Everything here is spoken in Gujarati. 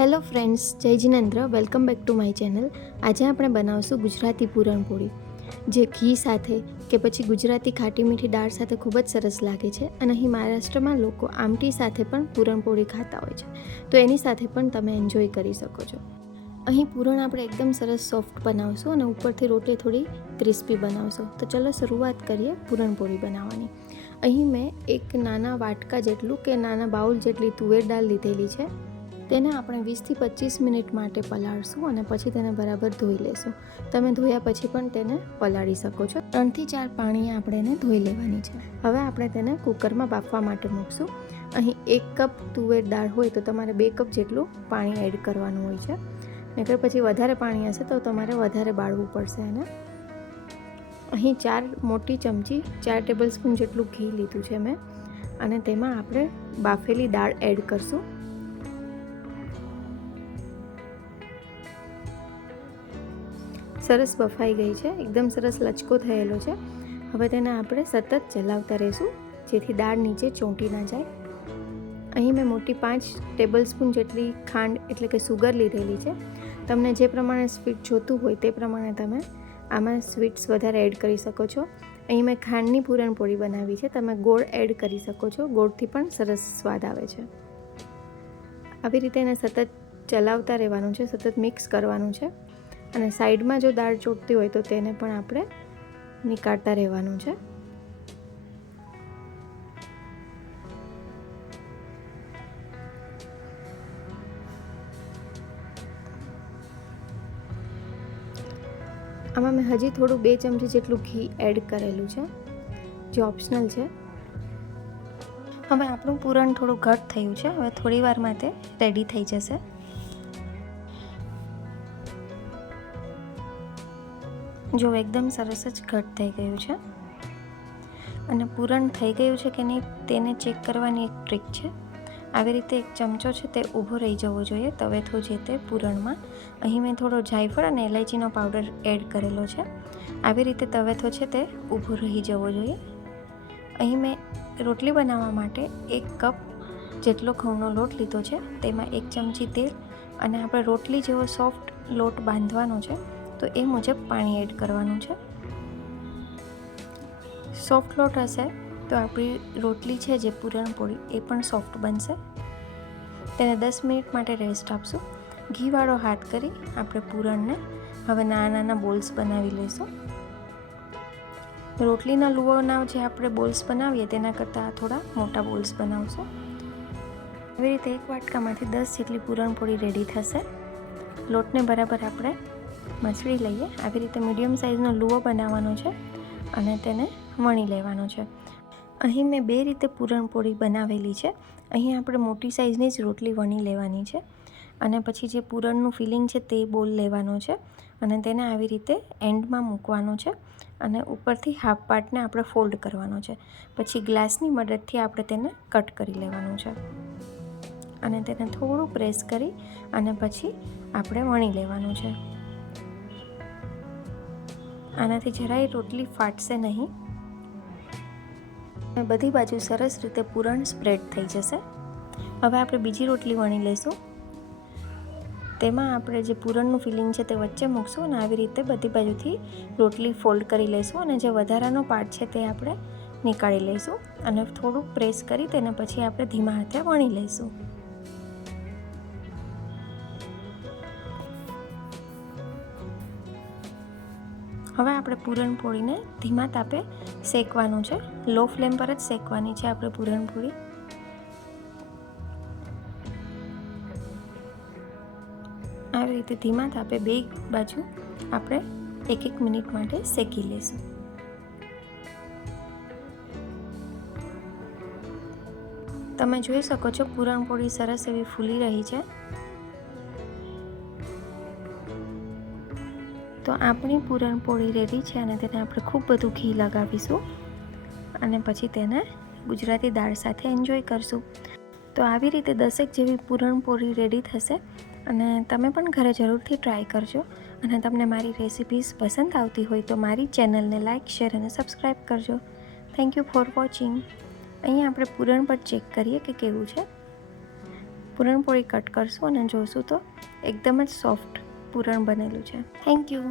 હેલો ફ્રેન્ડ્સ, જય Jinendra. Welcome back to my channel. આજે આપણે બનાવશું ગુજરાતી પૂરણપોળી, જે ઘી સાથે કે પછી ગુજરાતી ખાટી મીઠી દાળ સાથે ખૂબ જ સરસ લાગે છે. અને અહીં મહારાષ્ટ્રમાં લોકો આમટી સાથે પણ પૂરણપોળી ખાતા હોય છે, તો એની સાથે પણ તમે એન્જોય કરી શકો છો. અહીં પૂરણ આપણે એકદમ સરસ સોફ્ટ બનાવશું અને ઉપરથી રોટલી થોડી ક્રિસ્પી બનાવશું. તો ચલો શરૂઆત કરીએ પૂરણપોળી બનાવવાની. અહીં મેં એક નાના વાટકા જેટલું કે નાના બાઉલ જેટલી તુવેર દાળ લીધેલી છે. તેને આપણે 20થી 25 મિનિટ માટે પલાળશું અને પછી તેને બરાબર ધોઈ લેશું. તમે ધોયા પછી પણ તેને પલાળી શકો છો. 3થી 4 પાણીએ આપણે એને ધોઈ લેવાની છે. હવે આપણે તેને કુકરમાં બાફવા માટે મૂકશું. અહીં 1 કપ તુવેર દાળ હોય તો તમારે 2 કપ જેટલું પાણી એડ કરવાનું હોય છે. નહીંતર પછી વધારે પાણી હશે તો તમારે વધારે બાળવું પડશે એને. અહીં 4 મોટી ચમચી 4 ટેબલ સ્પૂન જેટલું ઘી લીધું છે મેં, અને તેમાં આપણે બાફેલી દાળ એડ કરશું. સરસ બફાઈ ગઈ છે, એકદમ સરસ લચકો થયેલો છે. હવે તેને આપણે સતત ચલાવતા રહીશું જેથી દાળ નીચે ચોંટી ના જાય. અહીં મેં મોટી 5 ટેબલ સ્પૂન જેટલી ખાંડ એટલે કે સુગર લીધેલી છે. તમને જે પ્રમાણે સ્વીટ જોતું હોય તે પ્રમાણે તમે આમાં સ્વીટ્સ વધારે એડ કરી શકો છો. અહીં મેં ખાંડની પૂરણપોળી બનાવી છે, તમે ગોળ એડ કરી શકો છો. ગોળથી પણ સરસ સ્વાદ આવે છે. આવી રીતે એને સતત ચલાવતા રહેવાનું છે, સતત મિક્સ કરવાનું છે. અને સાઈડમાં જો દાળ ચોટતી હોય તો તેને પણ આપણે નીકાળતા રહેવાનું છે. આમાં મેં હજી થોડું 2 ચમચી જેટલું ઘી એડ કરેલું છે, જે ઓપ્શનલ છે. હવે આપણું પૂરણ થોડું ઘટ થયું છે. હવે થોડી વારમાં તે રેડી થઈ જશે. જો એકદમ સરસ જ ઘટ થઈ ગયું છે. અને પૂરણ થઈ ગયું છે કે નહીં તેને ચેક કરવાની એક ટ્રીક છે. આવી રીતે એક ચમચો છે તે ઊભો રહી જવો જોઈએ તવેથો છે તે પૂરણમાં. અહીં મેં થોડો જાયફળ અને એલાયચીનો પાવડર એડ કરેલો છે. આવી રીતે તવેથો છે તે ઊભો રહી જવો જોઈએ. અહીં મેં રોટલી બનાવવા માટે 1 કપ જેટલો ઘઉંનો લોટ લીધો છે. તેમાં 1 ચમચી તેલ અને આપણે રોટલી જેવો સોફ્ટ લોટ બાંધવાનો છે, તો એ મુજબ પાણી એડ કરવાનું છે. સોફ્ટ લોટ હશે તો આપણી રોટલી છે જે પૂરણપોળી એ પણ સોફ્ટ બનશે. તેને 10 મિનિટ માટે રેસ્ટ આપશું. ઘીવાળો હાથ કરી આપણે પૂરણને હવે નાના નાના બોલ્સ બનાવી લઈશું. રોટલીના લુઓના જે આપણે બોલ્સ બનાવીએ તેના કરતાં થોડા મોટા બોલ્સ બનાવશું. આવી રીતે એક વાટકામાંથી 10 જેટલી પૂરણપોળી રેડી થશે. લોટને બરાબર આપણે મસળી લઈએ. આવી રીતે મીડિયમ સાઇઝનો લુઓ બનાવવાનો છે અને તેને વણી લેવાનો છે. અહીં મેં 2 રીતે પૂરણપોળી બનાવેલી છે. અહીં આપણે મોટી સાઇઝની જ રોટલી વણી લેવાની છે અને પછી જે પૂરણનું ફિલિંગ છે તે બોલ લેવાનો છે અને તેને આવી રીતે એન્ડમાં મૂકવાનો છે અને ઉપરથી હાફ પાર્ટને આપણે ફોલ્ડ કરવાનો છે. પછી ગ્લાસની મદદથી આપણે તેને કટ કરી લેવાનું છે અને તેને થોડું પ્રેસ કરી અને પછી આપણે વણી લેવાનું છે. આનાથી જરાય રોટલી ફાટશે નહીં. બધી બાજુ સરસ રીતે પૂરણ સ્પ્રેડ થઈ જશે. હવે આપણે બીજી રોટલી વણી લઈશું. તેમાં આપણે જે પૂરણનું ફિલિંગ છે તે વચ્ચે મૂકશું અને આવી રીતે બધી બાજુથી રોટલી ફોલ્ડ કરી લઈશું અને જે વધારાનો પાર્ટ છે તે આપણે નીકાળી લઈશું અને થોડુંક પ્રેસ કરી તેને પછી આપણે ધીમા હાથે વણી લઈશું. હવે આપણે પૂરણપોળીને ધીમા તાપે શેકવાનું છે. લો ફ્લેમ પર જ શેકવાની છે આપણે પૂરણપોળી. આવી રીતે ધીમા તાપે 2 બાજુ આપણે 1-1 મિનિટ માટે શેકી લઈશું. તમે જોઈ શકો છો પૂરણપોળી સરસ એવી ફૂલી રહી છે. તો આપણી પૂરણપોળી રેડી છે અને તેને આપણે ખૂબ બધું ઘી લગાવીશું અને પછી તેને ગુજરાતી દાળ સાથે એન્જોય કરશું. તો આવી રીતે 10 જેવી પૂરણપોળી રેડી થશે અને તમે પણ ઘરે જરૂરથી ટ્રાય કરજો. અને તમને મારી રેસિપીઝ પસંદ આવતી હોય તો મારી ચેનલને લાઇક, શેર અને સબસ્ક્રાઈબ કરજો. Thank you for watching. અહીંયા આપણે પૂરણ પર ચેક કરીએ કે કેવું છે. પૂરણપોળી કટ કરશું અને જોશું તો એકદમ જ સોફ્ટ પૂરણ બનેલું છે. Thank you.